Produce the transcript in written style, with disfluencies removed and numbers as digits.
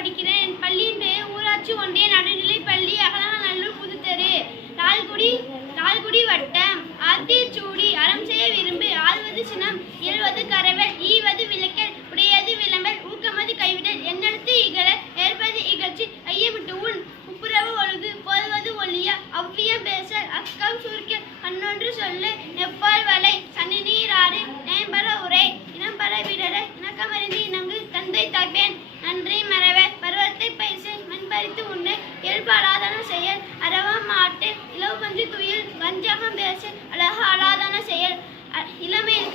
படிக்கிறேன். என் பள்ளியின் பெயர் ஊராட்சி ஒன்றிய நடுநிலைப் பள்ளி, அகலநல்லூர், புதுத்தெரு, லால்குடி வட்டம். ஆத்திச்சூடி அறம் செய்ய விரும்பு, ஆள்வது சினம், இயல்வது கரவல், ஈவது விளக்கல், உடையது விளம்பல், ஊக்கமது கைவிடல், எண்ணெழுத்து இகழல், ஏற்பது இகழ்ச்சி, ஐயமிட்டு உன், ஒப்புரவு ஒழுகு, போதுவது ஒழிய, அவ்வியம் பேசல், அக்கம் சுருக்கல், கண்ணொன்று சொல்லு, நெப்பால் வளை, சனிநீர் ஆறு, நேம்பர உரை, இனம்பர விடலை, இணக்கமறிந்து இணங்கு, தந்தை தாய்ப்பேன் நன்றி மறவ, பருவத்தை பயிற்சி, மண் பறித்து உண்ணு, இயல்பு அலாதன செயல், அரவம் மாட்டு, இலவு பஞ்சு துயில், வஞ்சகம் பேசல், அழகு அலாதன செயல், இளமையில்